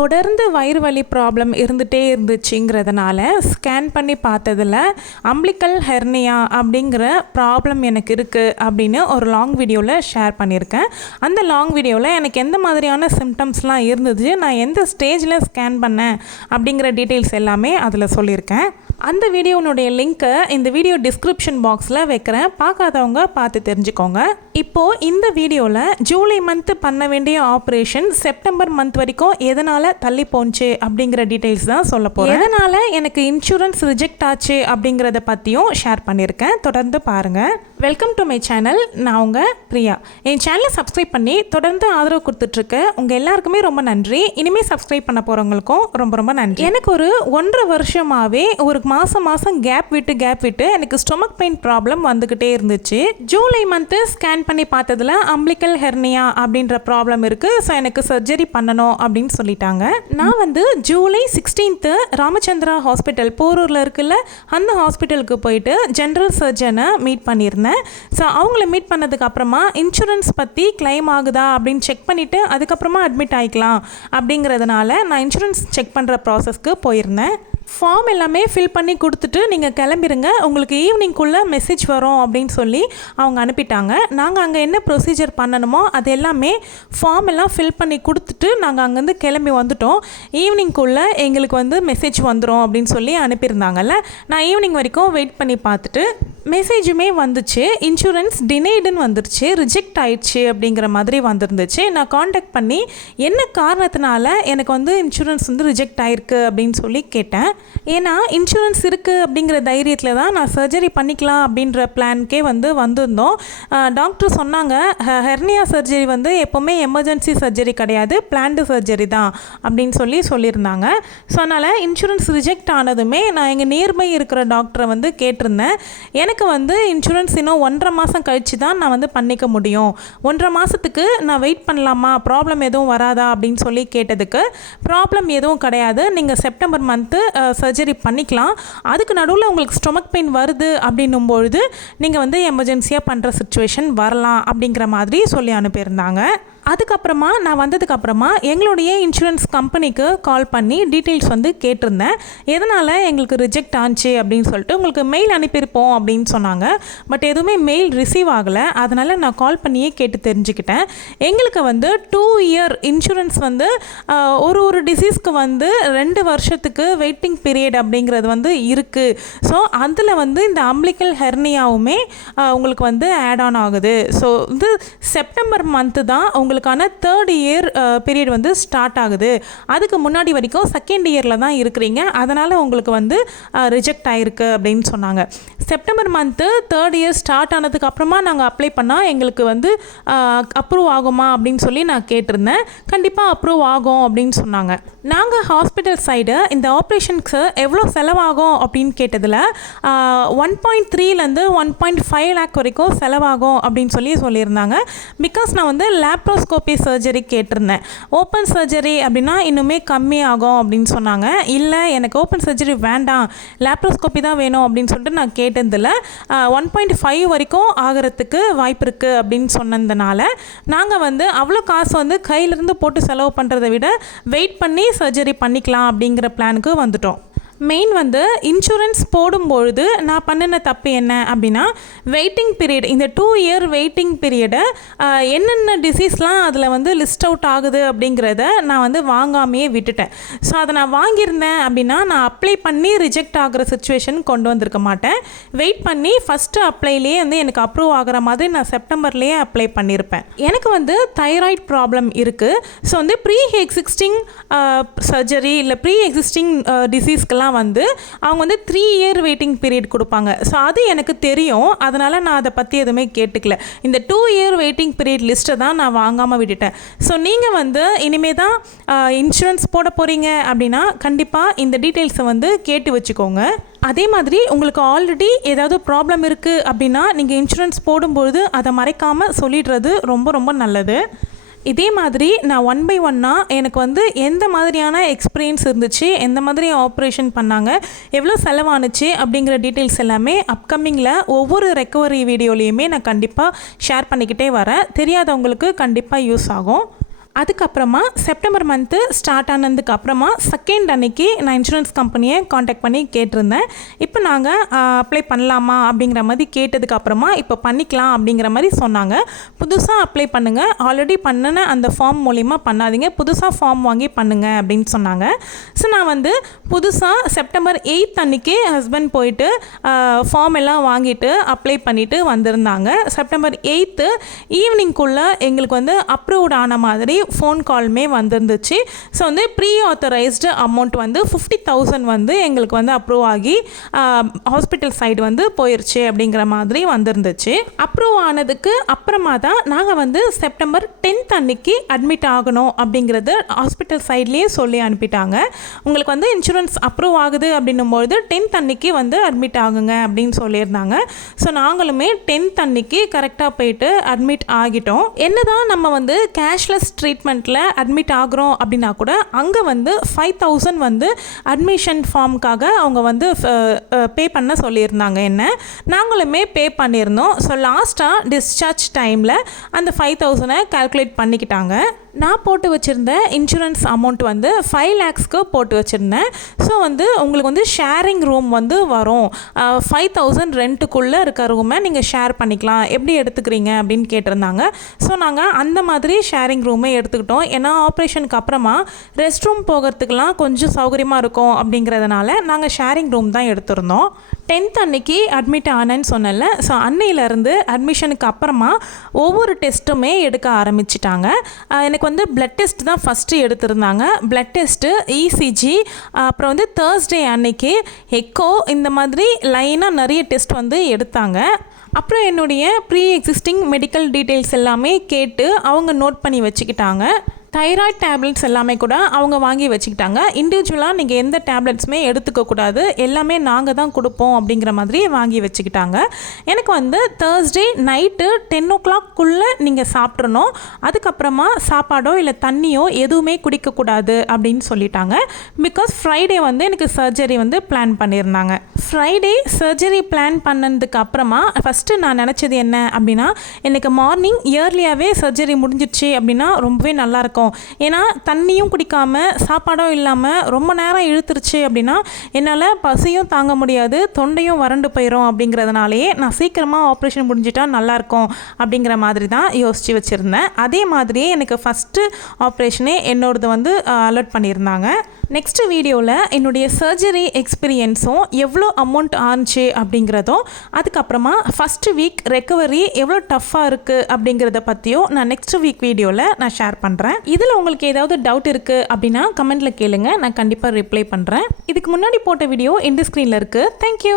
தொடர்ந்து வயிறு வலி ப்ராப்ளம் இருந்துகிட்டே இருந்துச்சுங்கிறதுனால ஸ்கேன் பண்ணி பார்த்ததில் அம்பிளிக்கல் ஹெர்னியா அப்படிங்கிற ப்ராப்ளம் எனக்கு இருக்குது அப்படின்னு ஒரு லாங் வீடியோவில் ஷேர் பண்ணியிருக்கேன். அந்த லாங் வீடியோவில் எனக்கு எந்த மாதிரியான சிம்டம்ஸ்லாம் இருந்தது, நான் எந்த ஸ்டேஜில் ஸ்கேன் பண்ணேன் அப்படிங்கிற டீட்டெயில்ஸ் எல்லாமே அதில் சொல்லியிருக்கேன். அந்த வீடியோனுடைய லிங்க்கை இந்த வீடியோ டிஸ்கிரிப்ஷன் பாக்ஸில் வைக்கிறேன், பார்க்காதவங்க பார்த்து தெரிஞ்சுக்கோங்க. இப்போது இந்த வீடியோவில் ஜூலை மந்த்து பண்ண வேண்டிய ஆப்ரேஷன் செப்டம்பர் மந்த் வரைக்கும் எதனால் தள்ளி போச்சு அப்படிங்கிற டீட்டெயில்ஸ் தான் சொல்ல போகிறேன். எதனால் எனக்கு இன்சூரன்ஸ் ரிஜெக்ட் ஆச்சு அப்படிங்கிறத பற்றியும் ஷேர் பண்ணியிருக்கேன். தொடர்ந்து பாருங்கள். Welcome to my channel. நான் உங்கள் பிரியா. என் சேனலை சப்ஸ்கிரைப் பண்ணி தொடர்ந்து ஆதரவு கொடுத்துட்ருக்க உங்கள் எல்லாருக்குமே ரொம்ப நன்றி. இனிமேல் சப்ஸ்கிரைப் பண்ண போகிறவங்களுக்கும் ரொம்ப ரொம்ப நன்றி. எனக்கு ஒரு 1.5 வருஷமாகவே ஒரு மாதம் கேப் விட்டு எனக்கு ஸ்டொமக் பெயின் ப்ராப்ளம் வந்துக்கிட்டே இருந்துச்சு. ஜூலை மந்த்து ஸ்கேன் பண்ணி பார்த்ததில் அம்பிளிக்கல் ஹெர்னியா அப்படின்ற ப்ராப்ளம் இருக்குது. ஸோ எனக்கு சர்ஜரி பண்ணணும் அப்படின்னு சொல்லிட்டாங்க. நான் ஜூலை 16th ராமச்சந்திரா ஹாஸ்பிட்டல் போரூரில் இருக்குல்ல, அந்த ஹாஸ்பிட்டலுக்கு போயிட்டு ஜென்ரல் சர்ஜனை மீட் பண்ணியிருந்தேன். ஸோ அவங்கள மீட் பண்ணதுக்கு அப்புறமா இன்சூரன்ஸ் பற்றி கிளைம் ஆகுதா அப்படின்னு செக் பண்ணிவிட்டு அதுக்கப்புறமா அட்மிட் ஆகிக்கலாம் அப்படிங்கிறதுனால நான் இன்சூரன்ஸ் செக் பண்ணுற ப்ராசஸ்க்கு போயிருந்தேன். ஃபார்ம் எல்லாமே ஃபில் பண்ணி கொடுத்துட்டு நீங்கள் கிளம்பிடுங்க, உங்களுக்கு ஈவினிங்குள்ளே மெசேஜ் வரும் அப்படின்னு சொல்லி அவங்க அனுப்பிட்டாங்க. நாங்கள் அங்கே என்ன ப்ரொசீஜர் பண்ணணுமோ அது எல்லாமே ஃபார்ம் எல்லாம் ஃபில் பண்ணி கொடுத்துட்டு நாங்கள் அங்கேருந்து கிளம்பி வந்துட்டோம். ஈவினிங்குள்ளே எங்களுக்கு மெசேஜ் வந்துடும் அப்படின்னு சொல்லி அனுப்பியிருந்தாங்கல்ல. நான் ஈவினிங் வரைக்கும் வெயிட் பண்ணி பார்த்துட்டு மெசேஜுமே வந்துச்சு, இன்சூரன்ஸ் டினைடுன்னு வந்துருச்சு, ரிஜெக்ட் ஆயிடுச்சு அப்படிங்கிற மாதிரி வந்துருந்துச்சு. நான் காண்டாக்ட் பண்ணி என்ன காரணத்தினால எனக்கு இன்சூரன்ஸ் ரிஜெக்ட் ஆயிருக்கு அப்படின்னு சொல்லி கேட்டேன். ஏன்னா இன்சூரன்ஸ் இருக்குது அப்படிங்கிற தைரியத்தில் தான் நான் சர்ஜரி பண்ணிக்கலாம் அப்படின்ற பிளான்க்கே வந்திருந்தோம். டாக்டர் சொன்னாங்க, ஹெர்னியா சர்ஜரி எப்போவுமே எமர்ஜென்சி சர்ஜரி கிடையாது, பிளான்டு சர்ஜரி தான் அப்படின்னு சொல்லியிருந்தாங்க. ஸோ அதனால் இன்சூரன்ஸ் ரிஜெக்ட் ஆனதுமே நான் எங்கள் நியர்பை இருக்கிற டாக்டரை கேட்டிருந்தேன். எனக்கு இன்சூரன்ஸ் இன்னும் 1.5 மாதம் கழித்து தான் நான் பண்ணிக்க முடியும், 1.5 மாதத்துக்கு நான் வெயிட் பண்ணலாமா, ப்ராப்ளம் எதுவும் வராதா அப்படின்னு சொல்லி கேட்டதுக்கு ப்ராப்ளம் எதுவும் கிடையாது, நீங்கள் செப்டம்பர் மந்த்து சர்ஜரி பண்ணிக்கலாம், அதுக்கு நடுவில் உங்களுக்கு ஸ்டொமக் பெயின் வருது அப்படின்னும்பொழுது நீங்கள் எமர்ஜென்சியாக பண்ணுற சுச்சுவேஷன் வரலாம் அப்படிங்கிற மாதிரி சொல்லி அனுப்பியிருந்தாங்க. அதுக்கப்புறமா நான் வந்ததுக்கப்புறமா எங்களுடைய இன்சூரன்ஸ் கம்பெனிக்கு கால் பண்ணி டீட்டெயில்ஸ் கேட்டிருந்தேன், எதனால் எங்களுக்கு ரிஜெக்ட் ஆச்சு அப்படின்னு சொல்லிட்டு. உங்களுக்கு மெயில் அனுப்பியிருப்போம் அப்படின்னு சொன்னாங்க. பட் எதுவுமே மெயில் ரிசீவ் ஆகலை. அதனால் நான் கால் பண்ணியே கேட்டு தெரிஞ்சுக்கிட்டேன். எங்களுக்கு 2 இயர் இன்சூரன்ஸ் ஒரு டிசீஸ்க்கு 2 வருஷத்துக்கு வெயிட்டிங் பீரியட் அப்படிங்கிறது இருக்குது. ஸோ அதில் இந்த அம்பிளிக்கல் ஹெர்னியாவுமே உங்களுக்கு ஆட் ஆன் ஆகுது. ஸோ செப்டம்பர் மந்த்து தான் உங்களுக்கான 3rd இயர் பீரியட் ஸ்டார்ட் ஆகுது. அதுக்கு முன்னாடி வரைக்கும் 2nd இயரில் தான் இருக்கிறீங்க, அதனால் உங்களுக்கு ரிஜெக்ட் ஆகிருக்கு அப்படின்னு சொன்னாங்க. September month 3rd year start ஆனதுக்கு அப்புறமா நாங்கள் அப்ளை பண்ணால் எங்களுக்கு அப்ரூவ் ஆகுமா அப்படின்னு சொல்லி நான் கேட்டிருந்தேன். கண்டிப்பாக அப்ரூவ் ஆகும் அப்படின்னு சொன்னாங்க. நாங்கள் ஹாஸ்பிட்டல் சைடு இந்த ஆப்ரேஷனுக்கு எவ்வளோ செலவாகும் அப்படின்னு கேட்டதில் 1.3 1.5 லேக் வரைக்கும் செலவாகும் அப்படின்னு சொல்லியிருந்தாங்க. பிகாஸ் நான் லேப்ரோஸ்கோபி சர்ஜரி கேட்டிருந்தேன். ஓப்பன் சர்ஜரி அப்படின்னா இன்னுமே கம்மியாகும் அப்படின்னு சொன்னாங்க. இல்லை எனக்கு ஓப்பன் சர்ஜரி வேண்டாம், லேப்ரோஸ்கோபி தான் வேணும் அப்படின்னு சொல்லிட்டு நான் கேட்டதில் 1.5 வரைக்கும் ஆகிறதுக்கு வாய்ப்பு இருக்குது அப்படின்னு சொன்னதுனால நாங்கள் அவ்வளோ காசு கையிலேருந்து போட்டு செலவு பண்ணுறதை விட வெயிட் பண்ணி சர்ஜரி பண்ணிக்கலாம் அப்படிங்கிற பிளானுக்கு வந்துட்டோம். மெயின் இன்சூரன்ஸ் போடும்பொழுது நான் பண்ணின தப்பு என்ன அப்படின்னா, வெயிட்டிங் பீரியட், இந்த 2 இயர் வெயிட்டிங் பீரியடை என்னென்ன டிசீஸ்லாம் அதில் லிஸ்ட் அவுட் ஆகுது அப்படிங்கிறத நான் வாங்காமையே விட்டுட்டேன். ஸோ அதை நான் வாங்கியிருந்தேன் அப்படின்னா நான் அப்ளை பண்ணி ரிஜெக்ட் ஆகிற சுச்சுவேஷன் கொண்டு வந்திருக்க மாட்டேன். வெயிட் பண்ணி ஃபஸ்ட்டு அப்ளைலேயே எனக்கு அப்ரூவ் ஆகிற மாதிரி நான் செப்டம்பர்லேயே அப்ளை பண்ணியிருப்பேன். எனக்கு தைராய்டு ப்ராப்ளம் இருக்குது. ஸோ ப்ரீ எக்ஸிஸ்டிங் சர்ஜரி இல்லை ப்ரீ எக்ஸிஸ்டிங் டிசீஸ்க்கெல்லாம் அவங்க 3 இயர் வெயிட்டிங் பீரியட் கொடுப்பாங்க. ஸோ அது எனக்கு தெரியும், அதனால் நான் அதை பற்றி எதுவுமே கேட்டுக்கல. இந்த 2 இயர் வெயிட்டிங் பீரியட் லிஸ்ட்டை தான் நான் வாங்காமல் விட்டுட்டேன். ஸோ நீங்கள் இனிமே தான் இன்சூரன்ஸ் போட போகிறீங்க அப்படின்னா கண்டிப்பாக இந்த டீட்டெயில்ஸை கேட்டு வச்சுக்கோங்க. அதே மாதிரி உங்களுக்கு ஆல்ரெடி ஏதாவது ப்ராப்ளம் இருக்குது அப்படின்னா நீங்கள் இன்சூரன்ஸ் போடும்பொழுது அதை மறைக்காமல் சொல்லிடுறது ரொம்ப ரொம்ப நல்லது. இதே மாதிரி நான் 1 by 1 எனக்கு எந்த மாதிரியான எக்ஸ்பீரியன்ஸ் இருந்துச்சு, எந்த மாதிரி ஆப்ரேஷன் பண்ணாங்க, எவ்வளோ செலவானுச்சு அப்படிங்கிற டீட்டெயில்ஸ் எல்லாமே அப்கமிங்கில் ஒவ்வொரு ரெக்கவரி வீடியோலையுமே நான் கண்டிப்பாக ஷேர் பண்ணிக்கிட்டே வரேன். தெரியாதவங்களுக்கு கண்டிப்பாக யூஸ் ஆகும். அதுக்கப்புறமா செப்டம்பர் மந்த்து ஸ்டார்ட் ஆனதுக்கு அப்புறமா செகண்ட் அன்னைக்கு நான் இன்சூரன்ஸ் கம்பெனியை காண்டாக்ட் பண்ணி கேட்டிருந்தேன். இப்போ நாங்கள் அப்ளை பண்ணலாமா அப்படிங்கிற மாதிரி கேட்டதுக்கு அப்புறமா இப்போ பண்ணிக்கலாம் அப்படிங்கிற மாதிரி சொன்னாங்க. புதுசாக அப்ளை பண்ணுங்கள், ஆல்ரெடி பண்ணின அந்த ஃபார்ம் மூலிமா பண்ணாதீங்க, புதுசாக ஃபார்ம் வாங்கி பண்ணுங்கள் அப்படின்னு சொன்னாங்க. ஸோ நான் வந்து புதுசாக செப்டம்பர் 8 அன்னைக்கு ஹஸ்பண்ட் போயிட்டு ஃபார்ம் எல்லாம் வாங்கிட்டு அப்ளை பண்ணிவிட்டு வந்திருந்தாங்க. செப்டம்பர் 8 ஈவினிங்குள்ளே எங்களுக்கு வந்து அப்ரூவ்ட் ஆன மாதிரி ஃபோன் கால்மே வந்துருந்துச்சு. ஸோ வந்து ப்ரீ ஆத்தரைஸ்டு அமௌண்ட் வந்து 50,000 வந்து எங்களுக்கு வந்து அப்ரூவ் ஆகி ஹாஸ்பிட்டல் சைடு வந்து போயிடுச்சு அப்படிங்கிற மாதிரி வந்துருந்துச்சு. அப்ரூவ் ஆனதுக்கு அப்புறமா தான் நாங்கள் வந்து செப்டம்பர் 10 அன்னைக்கு அட்மிட் ஆகணும் அப்படிங்கிறது ஹாஸ்பிட்டல் சைட்லேயே சொல்லி அனுப்பிட்டாங்க. உங்களுக்கு வந்து இன்சூரன்ஸ் அப்ரூவ் ஆகுது அப்படின்னும்போது 10 அன்னைக்கு வந்து அட்மிட் ஆகுங்க அப்படின்னு சொல்லியிருந்தாங்க. ஸோ நாங்களுமே 10 அன்னைக்கு கரெக்டாக போயிட்டு அட்மிட் ஆகிட்டோம். என்னதான் நம்ம வந்து கேஷ்லெஸ் ட்ரீட்மெண்ட்டில் அட்மிட் ஆகிறோம் அப்படின்னா கூட அங்கே வந்து 5,000 வந்து அட்மிஷன் ஃபார்முக்காக அவங்க வந்து பே பண்ண சொல்லியிருந்தாங்க. என்ன நாங்களுமே பே பண்ணியிருந்தோம். ஸோ லாஸ்ட்டாக டிஸ்சார்ஜ் டைமில் அந்த 5,000 கால்குலேட் பண்ணிக்கிட்டாங்க. நான் போட்டு வச்சுருந்த இன்சூரன்ஸ் அமௌண்ட் வந்து 5 lakhsக்கு போட்டு வச்சுருந்தேன். ஸோ வந்து உங்களுக்கு வந்து ஷேரிங் ரூம் வந்து வரும், 5,000 ரெண்ட்டுக்குள்ளே இருக்க ரூமை நீங்கள் ஷேர் பண்ணிக்கலாம், எப்படி எடுத்துக்கிறீங்க அப்படின்னு கேட்டிருந்தாங்க. ஸோ நாங்கள் அந்த மாதிரி ஷேரிங் ரூமே எடுத்துக்கிட்டோம். ஏன்னா ஆப்ரேஷனுக்கு அப்புறமா ரெஸ்ட் ரூம் போகிறதுக்கெலாம் கொஞ்சம் சௌகரியமாக இருக்கும் அப்படிங்கிறதுனால நாங்கள் ஷேரிங் ரூம் தான் எடுத்திருந்தோம். 10th அன்னைக்கு அட்மிட் ஆனேன்னு சொன்னல. ஸோ அன்னையிலேருந்து அட்மிஷனுக்கு அப்புறமா ஒவ்வொரு டெஸ்ட்டுமே எடுக்க ஆரம்பிச்சிட்டாங்க. எனக்கு வந்து பிளட் டெஸ்ட் தான் ஃபஸ்ட்டு எடுத்திருந்தாங்க. பிளட் டெஸ்ட்டு, இசிஜி, அப்புறம் வந்து தேர்ஸ்டே அன்னைக்கு எக்கோ, இந்த மாதிரி லைனாக நிறைய டெஸ்ட் வந்து எடுத்தாங்க. அப்புறம் என்னுடைய ப்ரீ எக்ஸிஸ்டிங் மெடிக்கல் டீட்டெயில்ஸ் எல்லாமே கேட்டு அவங்க நோட் பண்ணி வச்சுக்கிட்டாங்க. தைராய்ட் டேப்லெட்ஸ் எல்லாமே கூட அவங்க வாங்கி வச்சுக்கிட்டாங்க. இண்டிவிஜுவலாக நீங்கள் எந்த டேப்லெட்ஸுமே எடுத்துக்கக்கூடாது, எல்லாமே நாங்கள் தான் கொடுப்போம் அப்படிங்கிற மாதிரி வாங்கி வச்சுக்கிட்டாங்க. எனக்கு வந்து தேர்ஸ்டே நைட்டு 10 o'clock நீங்கள் சாப்பிட்றணும், அதுக்கப்புறமா சாப்பாடோ இல்லை தண்ணியோ எதுவுமே குடிக்கக்கூடாது அப்படின்னு சொல்லிட்டாங்க. பிகாஸ் ஃப்ரைடே வந்து எனக்கு சர்ஜரி வந்து பிளான் பண்ணியிருந்தாங்க. ஃப்ரைடே சர்ஜரி பிளான் பண்ணதுக்கு அப்புறமா ஃபஸ்ட்டு நான் நினச்சது என்ன அப்படின்னா, எனக்கு மார்னிங் இயர்லியாகவே சர்ஜரி முடிஞ்சிடுச்சு அப்படின்னா ரொம்பவே நல்லாயிருக்கும். ஏன்னா தண்ணியும் குடிக்காமல் சாப்பாடும் இல்லாமல் ரொம்ப நேரம் இழுத்துருச்சு அப்படின்னா என்னால் பசியும் தாங்க முடியாது, தொண்டையும் வறண்டு போயிடும். அப்படிங்கிறதுனாலேயே நான் சீக்கிரமாக ஆப்ரேஷன் முடிஞ்சிட்டா நல்லாயிருக்கும் அப்படிங்கிற மாதிரி தான் யோசித்து வச்சுருந்தேன். அதே மாதிரியே எனக்கு ஃபஸ்ட்டு ஆப்ரேஷனே என்னோடது வந்து அலர்ட் பண்ணியிருந்தாங்க. நெக்ஸ்ட் வீடியோவில் என்னுடைய சர்ஜரி எக்ஸ்பீரியன்ஸும் எவ்வளோ அமௌண்ட் ஆச்சு அப்படிங்கிறதும், அதுக்கப்புறமா ஃபஸ்ட்டு வீக் ரெக்கவரி எவ்வளோ டஃப்பாக இருக்குது அப்படிங்கிறத பற்றியும் நான் நெக்ஸ்ட் வீக் வீடியோவில் நான் ஷேர் பண்ணுறேன். இதில் உங்களுக்கு ஏதாவது டவுட் இருக்குது அப்படின்னா கமெண்ட்டில் கேளுங்க, நான் கண்டிப்பாக ரிப்ளை பண்ணுறேன். இதுக்கு முன்னாடி போட்ட வீடியோ இந்த ஸ்க்ரீனில் இருக்குது. தேங்க்யூ.